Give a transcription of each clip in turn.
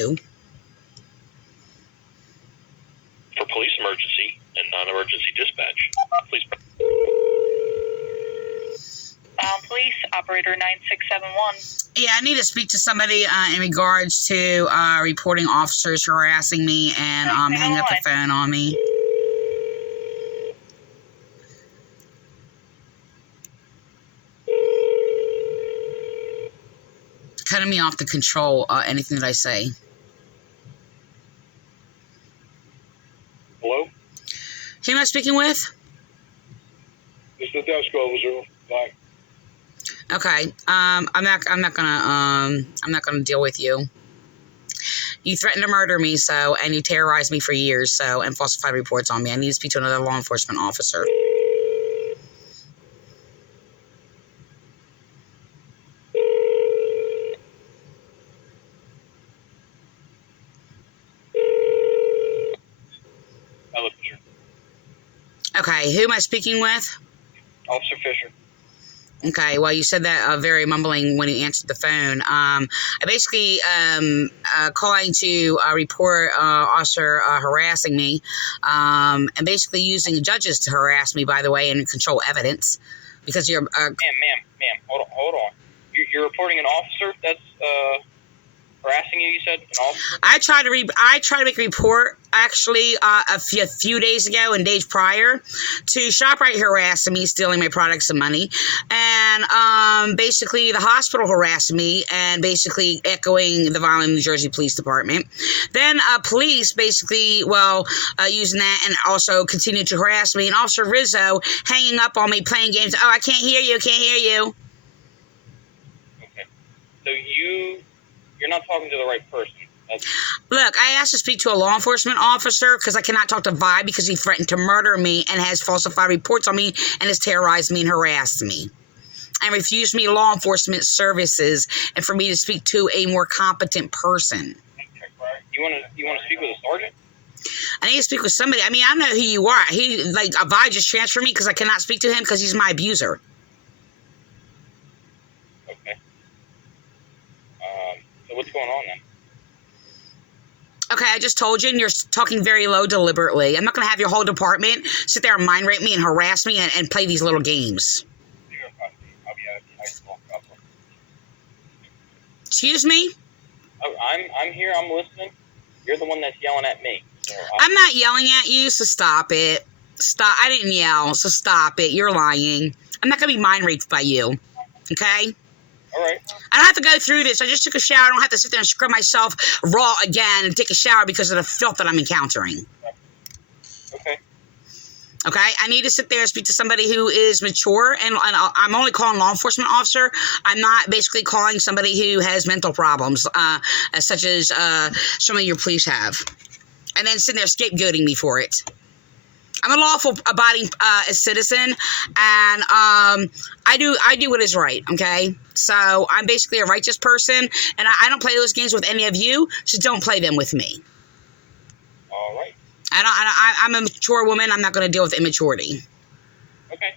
to. For police emergency and non-emergency dispatch, please. Police, operator 9671. Yeah, I need to speak to somebody in regards to reporting officers harassing me and hang up the phone on me. Cutting me off to control anything that I say. Hello? Who am I speaking with? It's the desk officer. Bye. Okay. I'm not gonna deal with you. You threatened to murder me, and you terrorized me for years, and falsified reports on me. I need to speak to another law enforcement officer. Hello, Fisher. Okay, who am I speaking with? Officer Fisher. Okay, well, you said that very mumbling when you answered the phone. I basically calling to report officer harassing me, and basically using judges to harass me, by the way, and control evidence, because you're... Ma'am, hold on. You're reporting an officer that's harassing you, you said? An officer? I tried to make a report, actually, a few days ago and days prior to ShopRite harassing me, stealing my products and money. And basically the hospital harassed me and basically echoing the Vineland, New Jersey Police Department. Then police basically, using that and also continued to harass me. And Officer Rizzo hanging up on me, playing games. Oh, I can't hear you, Okay. So you're not talking to the right person. Look, I asked to speak to a law enforcement officer because I cannot talk to Vi because he threatened to murder me and has falsified reports on me and has terrorized me and harassed me. And refused me law enforcement services and for me to speak to a more competent person. Okay, right. You want to speak with a sergeant? I need to speak with somebody. I mean, I don't know who you are. Vi just transferred me because I cannot speak to him because he's my abuser. Okay. So what's going on then? Okay, I just told you, and you're talking very low deliberately. I'm not going to have your whole department sit there and mind rape me and harass me and play these little games. I'll be out of high school. Excuse me? I'm here. I'm listening. You're the one that's yelling at me. So I'm not yelling at you, so stop it. Stop. I didn't yell, so stop it. You're lying. I'm not going to be mind raped by you. Okay? All right. I don't have to go through this. I just took a shower. I don't have to sit there and scrub myself raw again and take a shower because of the filth that I'm encountering. Okay. Okay? I need to sit there and speak to somebody who is mature, and I'm only calling law enforcement officer. I'm not basically calling somebody who has mental problems, such as some of your police have. And then sitting there scapegoating me for it. I'm a lawful abiding citizen, and I do what is right, okay? So I'm basically a righteous person, and I don't play those games with any of you, so don't play them with me. All right. I'm a mature woman. I'm not going to deal with immaturity. Okay.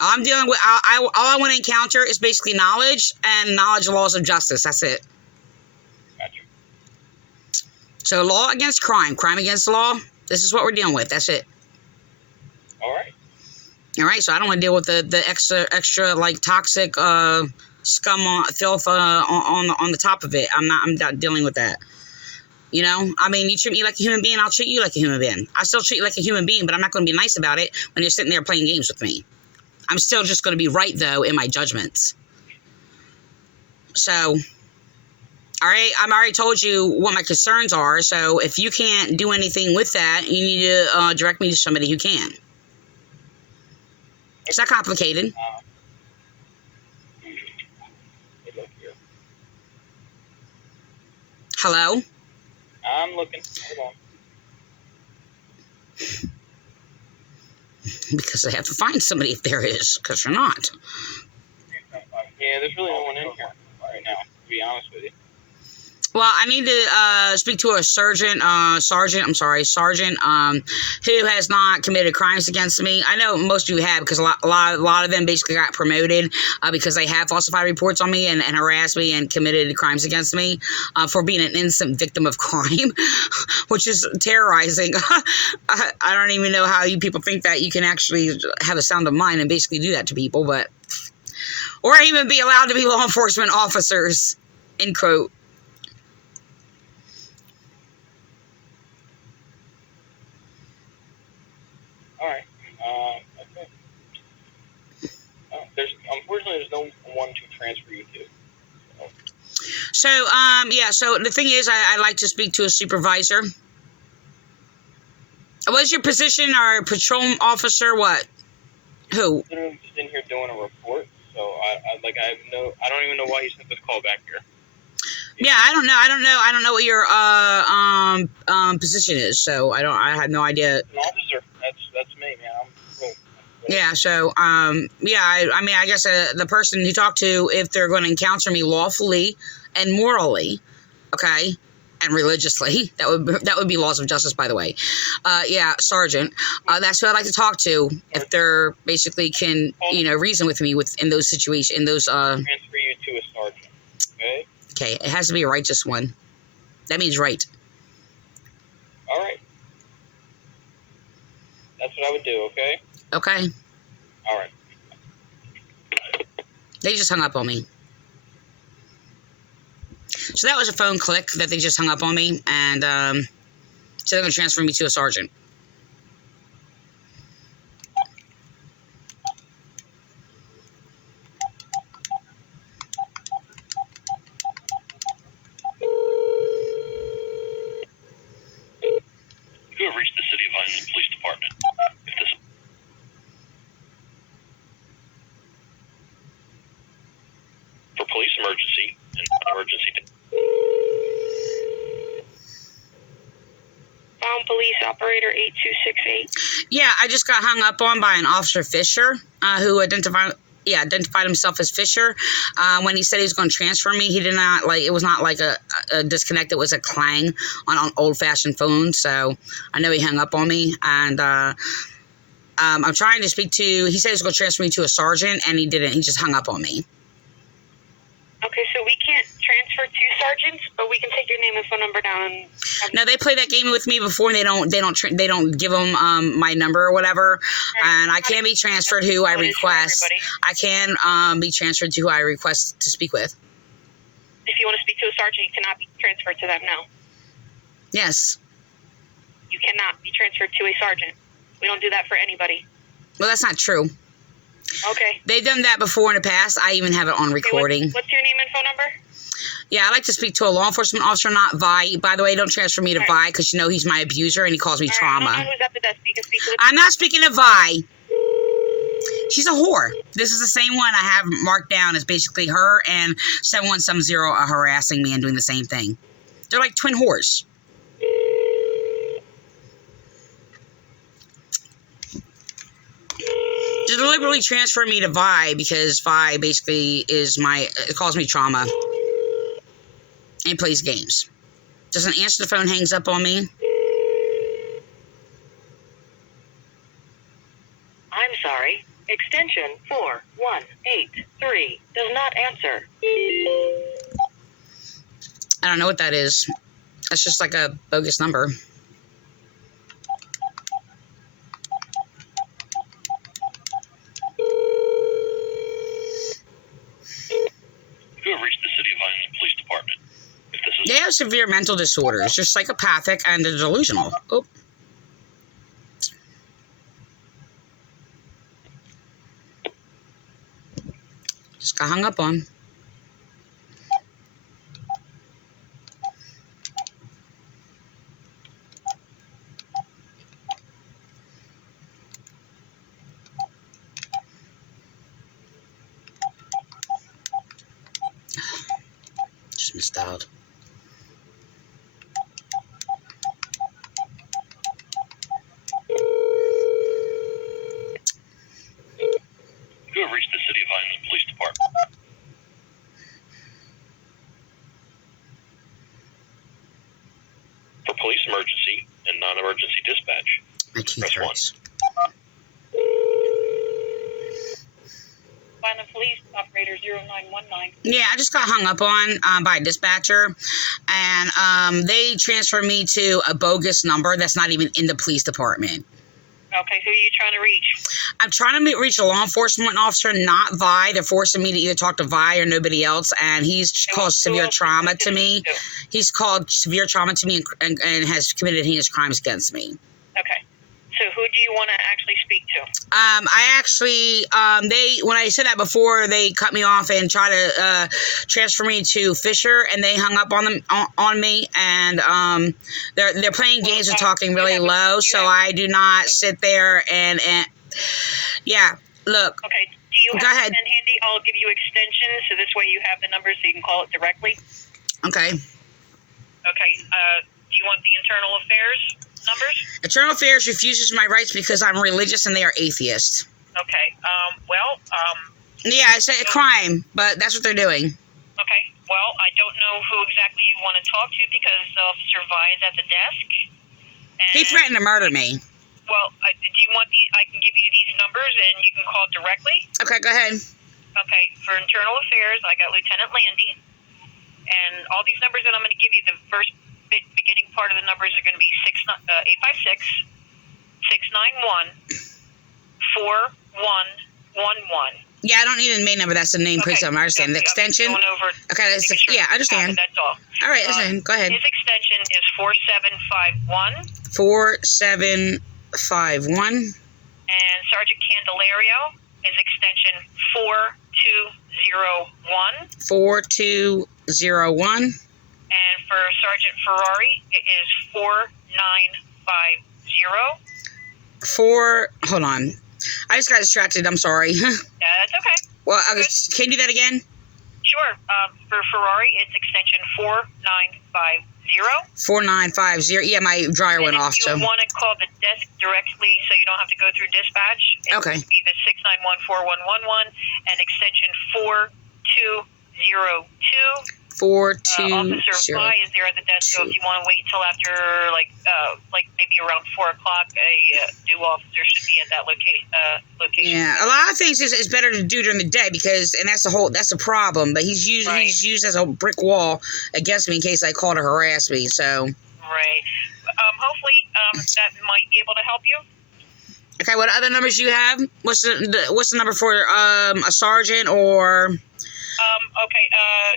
All I'm dealing with, all I want to encounter is basically knowledge and knowledge of laws of justice. That's it. Gotcha. So law against crime, crime against law. This is what we're dealing with. That's it. All right. All right, so I don't want to deal with the extra like toxic scum filth on the top of it. I'm not dealing with that. You know, I mean, you treat me like a human being, I'll treat you like a human being. I still treat you like a human being, but I'm not going to be nice about it when you're sitting there playing games with me. I'm still just going to be right though in my judgments. So, all right, I've already told you what my concerns are. So if you can't do anything with that, you need to direct me to somebody who can. It's not complicated. Hello? I'm looking. Hold on. Because I have to find somebody if there is, because you're not. Yeah, there's really no one in here right now, to be honest with you. Well, I need to speak to a sergeant, who has not committed crimes against me. I know most of you have, because a lot of them basically got promoted because they have falsified reports on me and harassed me and committed crimes against me for being an innocent victim of crime, which is terrorizing. I don't even know how you people think that you can actually have a sound of mind and basically do that to people, but or even be allowed to be law enforcement officers, end quote. Okay. Unfortunately, there's no one to transfer you to. So, so the thing is, I like to speak to a supervisor. What's your position, or patrol officer, what? Who? I'm just in here doing a report, so I don't even know why you sent this call back here. Yeah, I don't know what your position is, so I had no idea. An officer, that's me, man. I'm cool. Yeah, so I guess the person you talk to, if they're going to encounter me lawfully and morally, okay, and religiously, that would be laws of justice, by the way. Sergeant, that's who I'd like to talk to if they're basically can reason with me in those situations, in those. Transfer you to a sergeant. Okay. Okay, it has to be a righteous one. That means right. All right. That's what I would do. Okay. Okay. All right. They just hung up on me. So that was a phone click that they just hung up on me, and so they're going to transfer me to a sergeant. You have reached the City of Vineland Police Department. If this for police emergency and emergency. Police operator 8268. Yeah, I just got hung up on by an Officer Fisher, who identified himself as Fisher. When he said he was going to transfer me, he did not, it was not like a disconnect, it was a clang on an old-fashioned phone, so I know he hung up on me, and I'm trying to speak to, he said he was going to transfer me to a sergeant, and he didn't, he just hung up on me. Okay, so we can't transfer to sergeants, but we can take your name and phone number down. No, they play that game with me before, and they don't give them my number or whatever. And I can be transferred who I request. I can be transferred to who I request to speak with. If you want to speak to a sergeant, you cannot be transferred to them now. Yes. You cannot be transferred to a sergeant. We don't do that for anybody. Well, that's not true. Okay. They've done that before in the past. I even have it on recording. What's your name and phone number? Yeah, I like to speak to a law enforcement officer, not Vi. By the way, don't transfer me to Vi, because he's my abuser and he calls me trauma. I don't know who's at the desk. You can speak to I'm not speaking to Vi. She's a whore. This is the same one I have marked down as basically her and 7170 are harassing me and doing the same thing. They're like twin whores. To deliberately transfer me to Vi because Vi basically calls me trauma and plays games. Doesn't answer the phone, hangs up on me. I'm sorry. Extension 4183 does not answer. I don't know what that is. That's just like a bogus number. You have reached the City of Vineland Police Department. If this is They have severe mental disorders. They're psychopathic and they're delusional. Oh. Just got hung up on. Just missed out. you have reached the City of Vineland Police Department. police emergency and non-emergency dispatch. My teeth Press 1. hurts. Vineland Police, operator 0919. Yeah, I just got hung up on by a dispatcher, and they transferred me to a bogus number that's not even in the police department. Okay, who are you trying to reach? I'm trying to reach a law enforcement officer, not Vi. They're forcing me to either talk to Vi or nobody else, and he's caused severe trauma to me. He's caused severe trauma to me and has committed heinous crimes against me. Okay. So who do you want to actually speak to? I actually, when I said that before, they cut me off and tried to transfer me to Fisher, and they hung up on me, and they're playing games and talking really low, so I do not sit there and yeah, look. Okay, do you Go have ahead. a pen handy? I'll give you extensions, so this way you have the numbers so you can call it directly. Okay. Okay, do you want the internal affairs numbers? Internal Affairs refuses my rights because I'm religious and they are atheists. Okay, Yeah, it's a crime, but that's what they're doing. okay, well, I don't know who exactly you want to talk to because Officer Vi is at the desk. And, He threatened to murder me. well, do you want I can give you these numbers and you can call directly? Okay, go ahead. Okay, for internal affairs, I got Lieutenant Landy. And all these numbers that I'm going to give you, the first beginning part of the numbers are going to be 856 691 4111. Yeah, I don't need a main number. That's the name, please. I understand. The extension? I'm just going over Okay, that's making sure yeah, I you have it, understand. that's all. All right, listen, go ahead. His extension is 4751. 4751. And Sergeant Candelario, his extension 4201. 4201. And for Sergeant Ferrari, it is 4950. Hold on. I just got distracted. I'm sorry. Yeah, that's okay. Well, can you do that again? Sure. For Ferrari, it's extension 4950. 4950. Yeah, my dryer went off. If you want to call the desk directly so you don't have to go through dispatch, it Okay. would be the 6914111 and extension 4202. 4202. Officer Vi is there at the desk, so if you want to wait until after, like maybe around 4 o'clock, a new officer should be at that location. Yeah, a lot of things is better to do during the day because, and that's the problem. But he's used as a brick wall against me in case I call to harass me. So. Right. Hopefully, that might be able to help you. Okay, what other numbers do you have? What's the number for a sergeant or? Okay,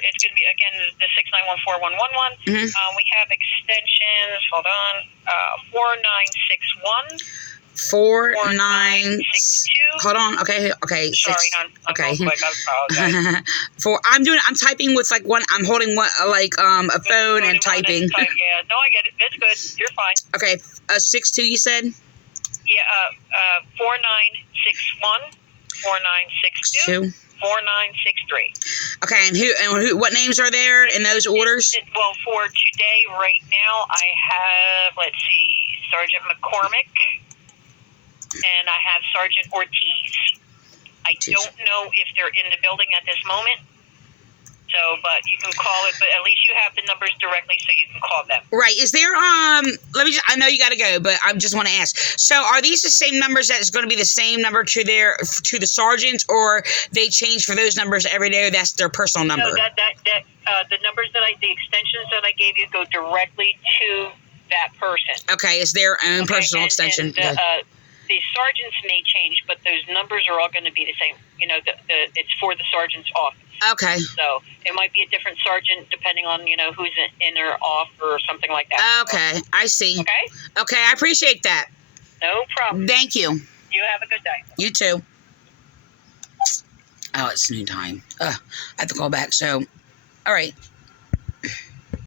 it's going to be, again, the 6914111. Mm-hmm. We have extensions, hold on, 4961. 4962. Hold on. Okay. Sorry, hon. Okay. I'm quick. I apologize. I'm typing with like one. I'm holding one a phone and typing. Yeah, no, I get it. It's good. You're fine. Okay. 62. You said. Yeah. 4961. 4962. 4963. Okay, and who? What names are there in those orders? Well, for today, right now, I have, let's see, Sergeant McCormick, and I have Sergeant Ortiz. I don't know if they're in the building at this moment, so, but you can call it, but at least you have the numbers directly so you can call them. Right. Is there, I know you got to go, but I just want to ask. So are these the same numbers that is going to be the same number to the sergeants, or they change for those numbers every day, or that's their personal number? No, the numbers the extensions that I gave you go directly to that person. Okay. It's their own personal extension. And the sergeants may change, but those numbers are all going to be the same. You know, it's for the sergeant's office. Okay. So it might be a different sergeant depending on, who's in or off or something like that. Okay. I see. Okay? Okay. I appreciate that. No problem. Thank you. You have a good day. You too. Oh, it's noon time. I have to call back. So, all right.